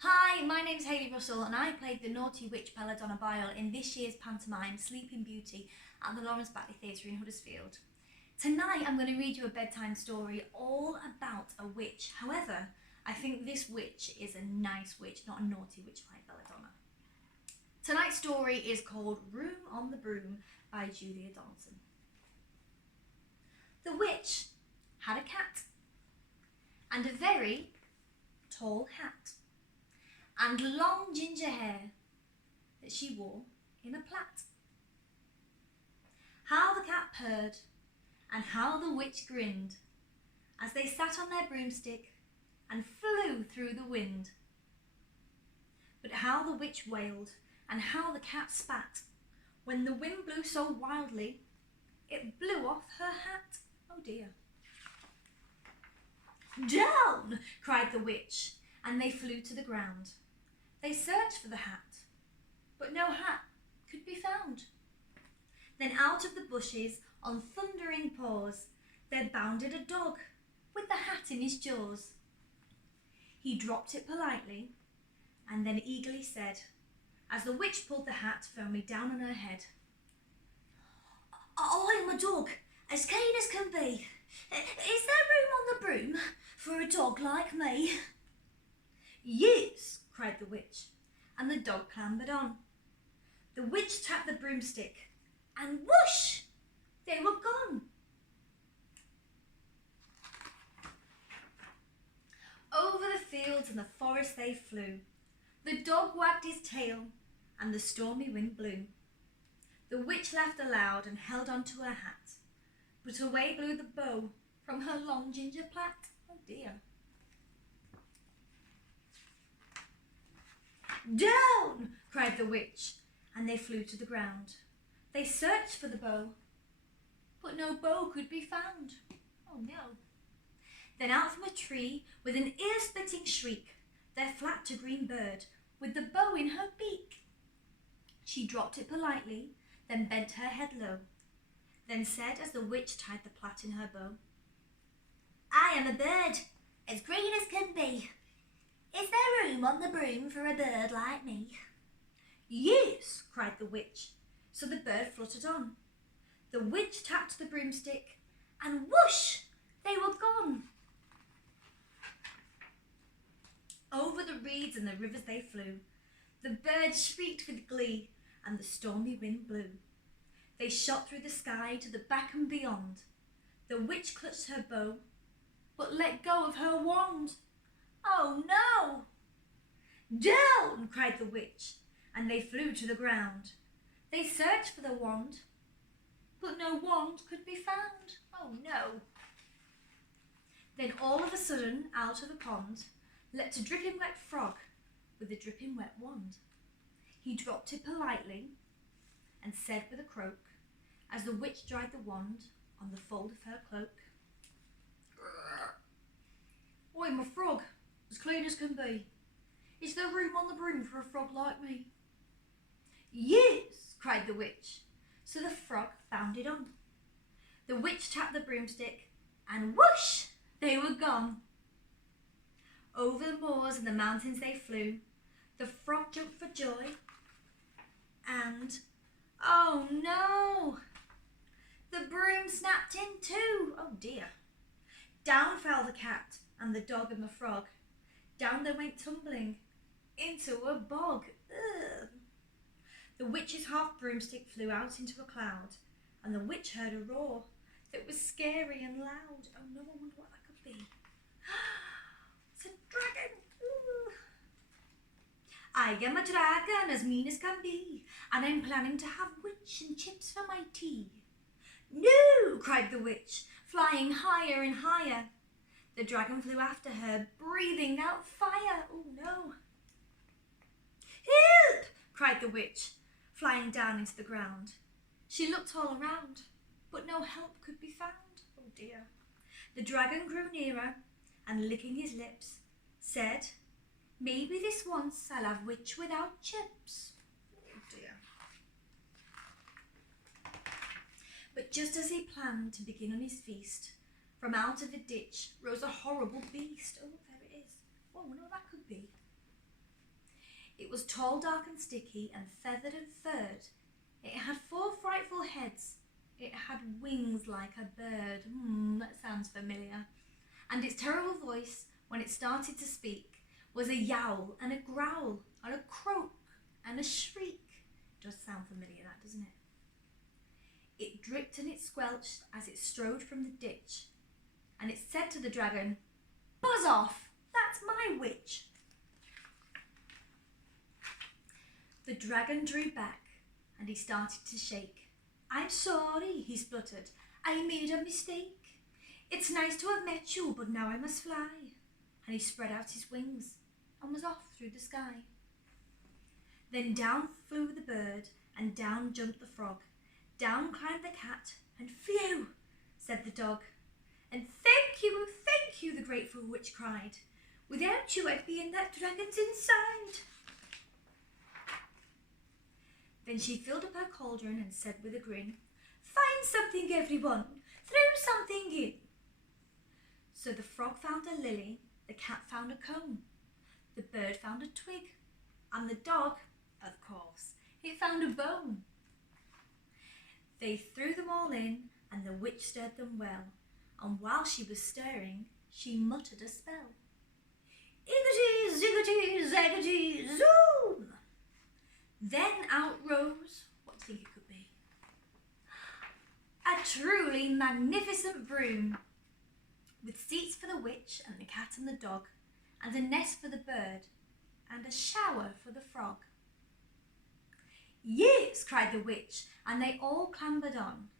Hi, my name's Hayley Russell and I played the naughty witch Belladonna Bile in this year's pantomime Sleeping Beauty at the Baddie Theatre in Huddersfield. Tonight I'm going to read you a bedtime story all about a witch. However, I think this witch is a nice witch, not a naughty witch like Belladonna. Tonight's story is called Room on the Broom by Julia Donaldson. The witch had a cat and a very tall hat and long ginger hair that she wore in a plait. How the cat purred and how the witch grinned as they sat on their broomstick and flew through the wind. But how the witch wailed and how the cat spat when the wind blew so wildly it blew off her hat. Oh dear. Down! Cried the witch, and they flew to the ground. They searched for the hat, but no hat could be found. Then out of the bushes, on thundering paws, there bounded a dog with the hat in his jaws. He dropped it politely, and then eagerly said, as the witch pulled the hat firmly down on her head, I'm a dog, as keen as can be. Is there room on the broom for a dog like me? Yes, cried the witch, and the dog clambered on. The witch tapped the broomstick, and whoosh, they were gone. Over the fields and the forest they flew. The dog wagged his tail, and the stormy wind blew. The witch laughed aloud and held on to her hat, but away blew the bow from her long ginger plait. Oh dear. Down! Cried the witch, and they flew to the ground. They searched for the bow, but no bow could be found. Oh no. Then out from a tree, with an ear-splitting shriek, there flapped a green bird with the bow in her beak. She dropped it politely, then bent her head low, then said as the witch tied the plait in her bow, I am a bird, as green as can be. Is there room on the broom for a bird like me? Yes, cried the witch, so the bird fluttered on. The witch tapped the broomstick, and whoosh, they were gone. Over the reeds and the rivers they flew. The bird shrieked with glee, and the stormy wind blew. They shot through the sky to the back and beyond. The witch clutched her bow, but let go of her wand. Oh no! Down! Cried the witch, and they flew to the ground. They searched for the wand, but no wand could be found. Oh no! Then all of a sudden, out of the pond, leapt a dripping wet frog with a dripping wet wand. He dropped it politely and said with a croak, as the witch dried the wand on the fold of her cloak, I'm a frog, as clean as can be. Is there room on the broom for a frog like me? Yes, cried the witch, so the frog bounded on. The witch tapped the broomstick, and whoosh, they were gone. Over the moors and the mountains they flew. The frog jumped for joy, and oh no! The broom snapped in too. Oh dear. Down fell the cat and the dog and the frog. Down they went tumbling into a bog. Ugh. The witch's half broomstick flew out into a cloud, and the witch heard a roar that was scary and loud. Oh no, I wonder what that could be. It's a dragon. Ooh. I am a dragon, as mean as can be, and I'm planning to have witch and chips for my tea. No, cried the witch, flying higher and higher. The dragon flew after her, breathing out fire. Oh no. Help! Cried the witch, flying down into the ground. She looked all around, but no help could be found. Oh dear. The dragon grew nearer, and licking his lips, said, maybe this once I'll have witch without chips. Oh dear. But just as he planned to begin on his feast, from out of the ditch rose a horrible beast. Oh, there it is. Oh, no, that could be. It was tall, dark and sticky, and feathered and furred. It had 4 frightful heads. It had wings like a bird. That sounds familiar. And its terrible voice, when it started to speak, was a yowl and a growl and a croak and a shriek. Does sound familiar, that, doesn't it? It dripped and it squelched as it strode from the ditch, and it said to the dragon, "Buzz off, that's my witch." The dragon drew back and he started to shake. "I'm sorry," he spluttered. "I made a mistake. It's nice to have met you, but now I must fly." And he spread out his wings and was off through the sky. Then down flew the bird and down jumped the frog. Down climbed the cat and "Phew," said the dog. And thank you, the grateful witch cried. "Without you I'd be in that dragon's inside." Then she filled up her cauldron and said with a grin, "Find something, everyone, throw something in." So the frog found a lily, the cat found a comb, the bird found a twig, and the dog, of course, it found a bone. They threw them all in, and the witch stirred them well, and while she was stirring, she muttered a spell. "Iggity, ziggity, zaggity, zoom!" Then out rose, what do you think it could be? A truly magnificent broom, with seats for the witch and the cat and the dog, and a nest for the bird, and a shower for the frog. "Yes," cried the witch, and they all clambered on.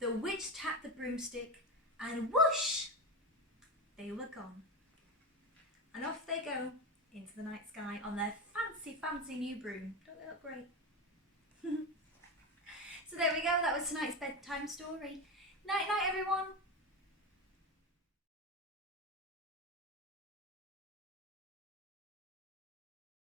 The witch tapped the broomstick, and whoosh, they were gone. And off they go into the night sky on their fancy new broom. Don't they look great? So there we go, that was tonight's bedtime story. Night night, everyone.